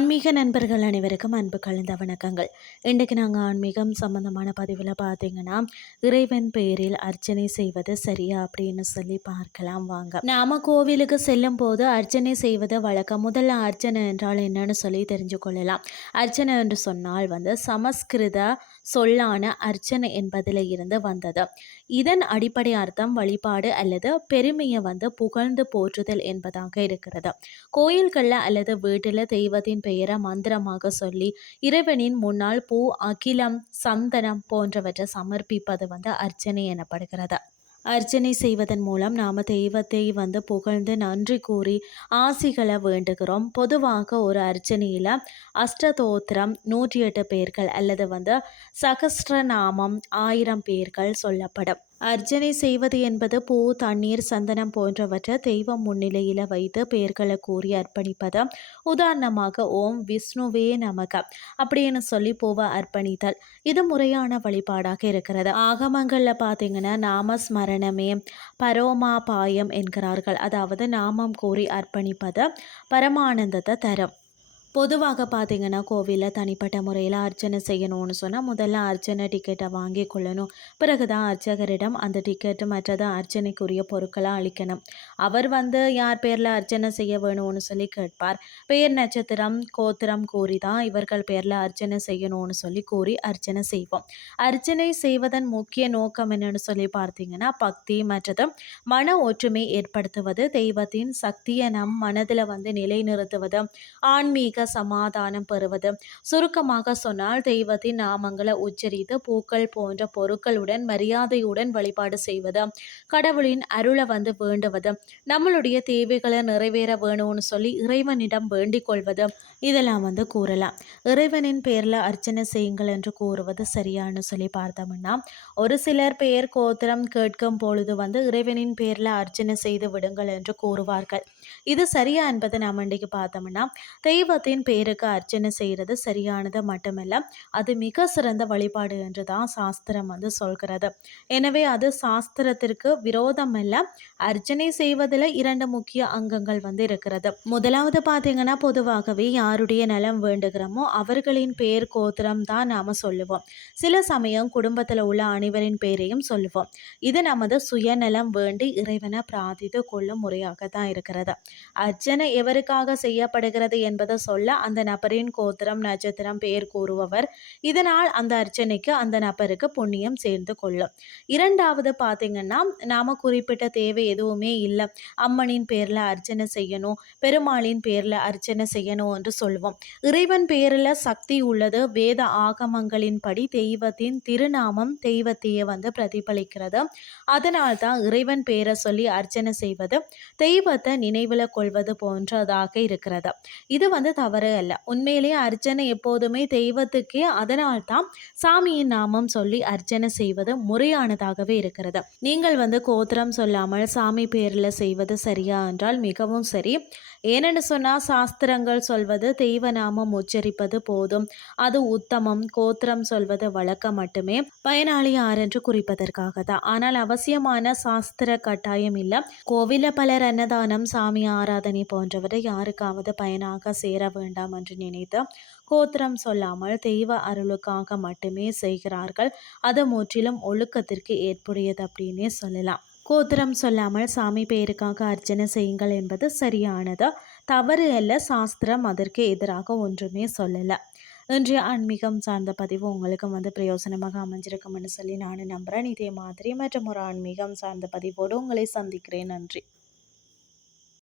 ஆன்மீக நண்பர்கள் அனைவருக்கும் அன்பு கலந்த வணக்கங்கள். இன்றைக்கு நாங்கள் ஆன்மீகம் சம்பந்தமான பதிவில் பார்த்தீங்கன்னா இறைவன் பெயரில் அர்ச்சனை செய்வது சரியா அப்படின்னு சொல்லி பார்க்கலாம் வாங்க. நாம கோவிலுக்கு செல்லும் போது அர்ச்சனை செய்வது வழக்கம். முதல்ல அர்ச்சனை என்றால் என்னன்னு சொல்லி தெரிஞ்சு கொள்ளலாம். அர்ச்சனை என்று சொன்னால் வந்து சமஸ்கிருத சொல்லான அர்ச்சனை என்பதில் இருந்து வந்தது. இதன் அடிப்படை அர்த்தம் வழிபாடு அல்லது பெருமையை வந்து புகழ்ந்து போற்றுதல் என்பதாக இருக்கிறது. கோயில்களில் அல்லது வீட்டில் தெய்வத்தின் பெயரை மந்திரமாக சொல்லி இறைவனின் முன்னால் பூ அகிலம் சந்தனம் போன்றவற்றை சமர்ப்பிப்பது வந்து அர்ச்சனை எனப்படுகிறது. அர்ச்சனை செய்வதன் மூலம் நாம் தெய்வத்தை வந்து புகழ்ந்து நன்றி கூறி ஆசிகளை வேண்டுகிறோம். பொதுவாக ஒரு அர்ச்சனையில் அஷ்டதோத்திரம் நூற்றி எட்டு பேர்கள் அல்லது வந்து சகஸ்ரநாமம் ஆயிரம் பேர்கள் சொல்லப்படும். அர்ச்சனை செய்வது என்பது பூ தண்ணீர் சந்தனம் போன்றவற்றை தெய்வம் முன்னிலையில் வைத்து பெயர்களை கூறி அர்ப்பணிப்பது. உதாரணமாக ஓம் விஷ்ணுவே நமக அப்படின்னு சொல்லி பூவை அர்ப்பணித்தல். இது முறையான வழிபாடாக இருக்கிறது. ஆகமங்களில் பார்த்தீங்கன்னா நாமஸ்மரணமே பரோமாபாயம் என்கிறார்கள். அதாவது நாமம் கூறி அர்ப்பணிப்பது பரமானந்தத்தை தரும். பொதுவாக பார்த்தீங்கன்னா கோவிலில் தனிப்பட்ட முறையில் அர்ச்சனை செய்யணும்னு சொன்னால் முதல்ல அர்ச்சனை டிக்கெட்டை வாங்கி கொள்ளணும். பிறகு தான் அர்ச்சகரிடம் அந்த டிக்கெட்டு மற்றது அர்ச்சனைக்குரிய பொருட்களை அளிக்கணும். அவர் வந்து யார் பேரில் அர்ச்சனை செய்ய வேணும்னு சொல்லி கேட்பார். பெயர் நட்சத்திரம் கோத்திரம் கூறி தான் இவர்கள் பேரில் அர்ச்சனை செய்யணும்னு சொல்லி கூறி அர்ச்சனை செய்வோம். அர்ச்சனை செய்வதன் முக்கிய நோக்கம் என்னன்னு சொல்லி பார்த்தீங்கன்னா பக்தி மற்றது மன ஒற்றுமை ஏற்படுத்துவது தெய்வத்தின் சக்தியை நம் மனதில் வந்து நிலைநிறுத்துவது ஆன்மீக சமாதானம் பெறுவது. சுருக்கமாக சொன்னால் தெய்வத்தின் நாமங்களை உச்சரித்து பூக்கள் போன்ற பொருட்களுடன் மரியாதையுடன் வழிபாடு செய்வது. கடவுளின் அருளை வந்து வேண்டுவது. நம்மளுடைய தேவைகளை நிறைவேற வேணும்னு சொல்லி இறைவனிடம் வேண்டிக் கொள்வது. இதெல்லாம் வந்து கூறலாம். இறைவனின் பேரில் அர்ச்சனை செய்யுங்கள் என்று கூறுவது சரியானு சொல்லி பார்த்தோம்னா ஒரு சிலர் பெயர் கோத்திரம் கேட்கும் பொழுது வந்து இறைவனின் பேரில் அர்ச்சனை செய்து விடுங்கள் என்று கூறுவார்கள். இது சரியா என்பதை நாம் இன்றைக்கு பார்த்தோம்னா தெய்வத்தின் தெய்வத்தின் பெயருக்கு அர்ச்சனை செய்கிறது சரியானது மட்டுமல்ல அது மிக சிறந்த வழிபாடு என்று தான் சாஸ்திரம் வந்து சொல்கிறது. எனவே அது சாஸ்திரத்திற்கு விரோதம் அல்ல அர்ச்சனை செய்வதில் இரண்டு முக்கிய அங்கங்கள் வந்து இருக்கிறது. முதலாவது பார்த்தீங்கன்னா பொதுவாகவே யாருடைய நலம் வேண்டுகிறோமோ அவர்களின் பெயர் கோத்திரம் தான் நாம் சொல்லுவோம். சில சமயம் குடும்பத்தில் உள்ள அனைவரின் பெயரையும் சொல்லுவோம். இது நமது சுயநலம் வேண்டி இறைவனை பிரார்த்தித்து கொள்ளும் முறையாக தான் இருக்கிறது. அர்ச்சனை எவருக்காக செய்யப்படுகிறது என்பதை சொல்ல உள்ள அந்த நபரின் கோத்திரம் நட்சத்திரம் பெயர் கூறுபவர். இதனால் அந்த அர்ச்சனைக்கு அந்த நபருக்கு புண்ணியம் சேர்ந்து கொள்ளும். இரண்டாவது பார்த்தீங்கன்னா நாம குறிப்பிட்ட தேவை எதுவுமே இல்லை. அம்மனின் பேரில் அர்ச்சனை செய்யணும் பெருமாளின் பேரில் அர்ச்சனை செய்யணும் என்று சொல்வோம். இறைவன் பேரில் சக்தி உள்ளது வேத ஆகமங்களின் படி தெய்வத்தின் திருநாமம் தெய்வத்தையே வந்து பிரதிபலிக்கிறது. அதனால் தான் இறைவன் பேரை சொல்லி அர்ச்சனை செய்வது தெய்வத்தை நினைவில் கொள்வது போன்றதாக இருக்கிறது. இது வந்து தவறு. அல்ல. உண்மையிலேயே அர்ச்சனை எப்போதுமே தெய்வத்துக்கே அதனால்தான் சாமியின் நாமம் சொல்லி அர்ச்சனை செய்வது முறையானதாகவே இருக்கிறது. நீங்கள் வந்து கோத்திரம் சொல்லாமல் சாமி பேரில் செய்வது சரியா என்றால் மிகவும் சரி. ஏனென்று சொன்னால் சாஸ்திரங்கள் சொல்வது தெய்வ நாமம் உச்சரிப்பது போதும். அது உத்தமம் கோத்திரம் சொல்வது வழக்கம் மட்டுமே. பயனாளி யார் என்று குறிப்பதற்காக தான். ஆனால் அவசியமான சாஸ்திர கட்டாயம் இல்லை. கோவில பலர் அன்னதானம் சாமி ஆராதனை போன்றவரை யாருக்காவது பயனாக சேர வேண்டாம் என்று நினைத்து கோத்திரம் சொல்லாமல் தெய்வ அருளுக்காக மட்டுமே செய்கிறார்கள். அது முற்றிலும் ஒழுக்கத்திற்கு ஏற்புடையது அப்படின்னே சொல்லலாம். கோத்திரம் சொல்லாமல் சாமி பெயருக்காக அர்ச்சனை செய்யுங்கள் என்பது சரியானது? தவறு அல்ல சாஸ்திரம் அதற்கு எதிராக ஒன்றுமே சொல்லலை. இன்றைய ஆன்மீகம் சார்ந்த பதிவு உங்களுக்கு வந்து பிரயோசனமாக அமைஞ்சிருக்கும்னு சொல்லி நான் நம்புகிறேன் இதே மாதிரி மற்றும் ஒரு ஆன்மீகம் சார்ந்த பதிவோடு உங்களை சந்திக்கிறேன். நன்றி.